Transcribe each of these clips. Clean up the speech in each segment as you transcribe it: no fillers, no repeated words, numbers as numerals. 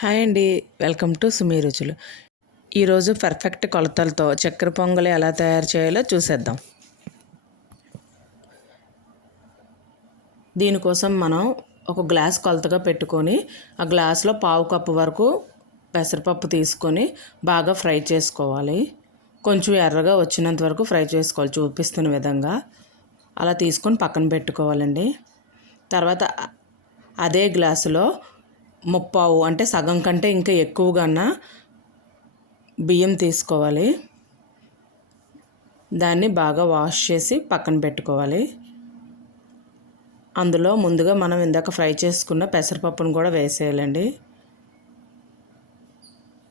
Hi అండి, welcome to sumi రుచులు. ఈరోజు పర్ఫెక్ట్ కొలతలతో చక్కెర పొంగలి ఎలా తయారు చేయాలో చూసేద్దాం. దీనికోసం మనం ఒక గ్లాస్ కొలతగా పెట్టుకొని ఆ గ్లాస్లో పావు కప్పు వరకు పెసరపప్పు తీసుకొని బాగా ఫ్రై చేసుకోవాలి. కొంచెం ఎర్రగా వచ్చినంత వరకు ఫ్రై చేసుకోవాలి చూపిస్తున్న విధంగా. అలా తీసుకొని పక్కన పెట్టుకోవాలండి. తర్వాత అదే గ్లాసులో ముప్పావు అంటే సగం కంటే ఇంకా ఎక్కువగా బియ్యం తీసుకోవాలి. దాన్ని బాగా వాష్ చేసి పక్కన పెట్టుకోవాలి. అందులో ముందుగా మనం ఇందాక ఫ్రై చేసుకున్న పెసరపప్పును కూడా వేసేయాలండి.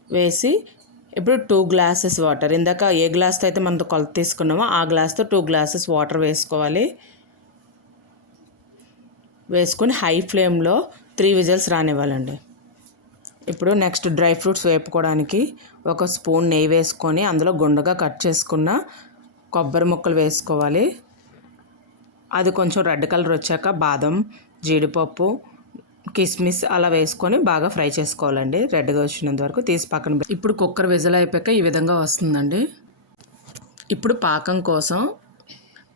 వేసి ఇప్పుడు 2 గ్లాసెస్ వాటర్, ఇందాక ఏ గ్లాస్తో అయితే మనం కొలత తీసుకున్నామో ఆ గ్లాస్తో 2 గ్లాసెస్ వాటర్ వేసుకోవాలి. వేసుకొని హై ఫ్లేమ్లో 3 విజిల్స్ రానివ్వాలండి. ఇప్పుడు నెక్స్ట్ డ్రై ఫ్రూట్స్ వేపుకోవడానికి ఒక స్పూన్ నెయ్యి వేసుకొని అందులో గుండగా కట్ చేసుకున్న కొబ్బరి ముక్కలు వేసుకోవాలి. అది కొంచెం రెడ్ కలర్ వచ్చాక బాదం, జీడిపప్పు, కిస్మిస్ అలా వేసుకొని బాగా ఫ్రై చేసుకోవాలండి. రెడ్గా వచ్చినంత వరకు తీసి పక్కన. ఇప్పుడు కుక్కర్ విజిల్ అయిపోయాక ఈ విధంగా వస్తుందండి. ఇప్పుడు పాకం కోసం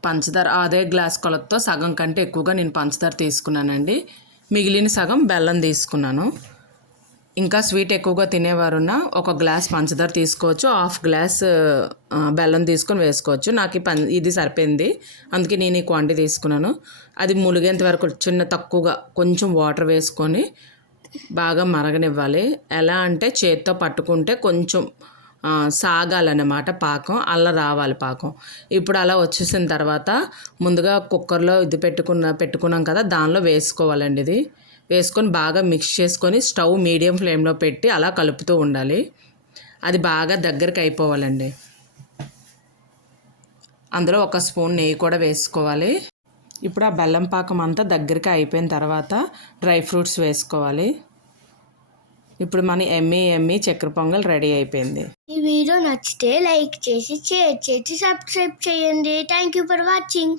పంచదార అదే గ్లాస్ కొలతతో సగం కంటే ఎక్కువగా నేను పంచదార తీసుకున్నానండి. మిగిలిన సగం బెల్లం తీసుకున్నాను. ఇంకా స్వీట్ ఎక్కువగా తినేవారున్న ఒక గ్లాస్ పంచదార తీసుకోవచ్చు, హాఫ్ గ్లాస్ బెల్లం తీసుకొని వేసుకోవచ్చు. నాకు ఇది సరిపోయింది, అందుకే నేను ఈ క్వాంటిటీ తీసుకున్నాను. అది ములిగేంత వరకు తక్కువగా కొంచెం వాటర్ వేసుకొని బాగా మరగనివ్వాలి. ఎలా అంటే చేత్తో పట్టుకుంటే కొంచెం సాగాలన్నమాట పాకం, అలా రావాలి పాకం. ఇప్పుడు అలా వచ్చేసిన తర్వాత ముందుగా కుక్కర్లో ఇది పెట్టుకున్నాం కదా, దానిలో వేసుకోవాలండి. ఇది వేసుకొని బాగా మిక్స్ చేసుకొని స్టవ్ మీడియం ఫ్లేమ్లో పెట్టి అలా కలుపుతూ ఉండాలి. అది బాగా దగ్గరికి అయిపోవాలండి. అందులో ఒక స్పూన్ నెయ్యి కూడా వేసుకోవాలి. ఇప్పుడు ఆ బెల్లం పాకం అంతా దగ్గరికి అయిపోయిన తర్వాత డ్రై ఫ్రూట్స్ వేసుకోవాలి. ఇప్పుడు మన ఎమ్మీ చక్కెర పొంగల్ రెడీ అయిపోయింది. ఈ వీడియో నచ్చితే లైక్ చేసి షేర్ చేసి సబ్స్క్రైబ్ చేయండి. Thank you for watching.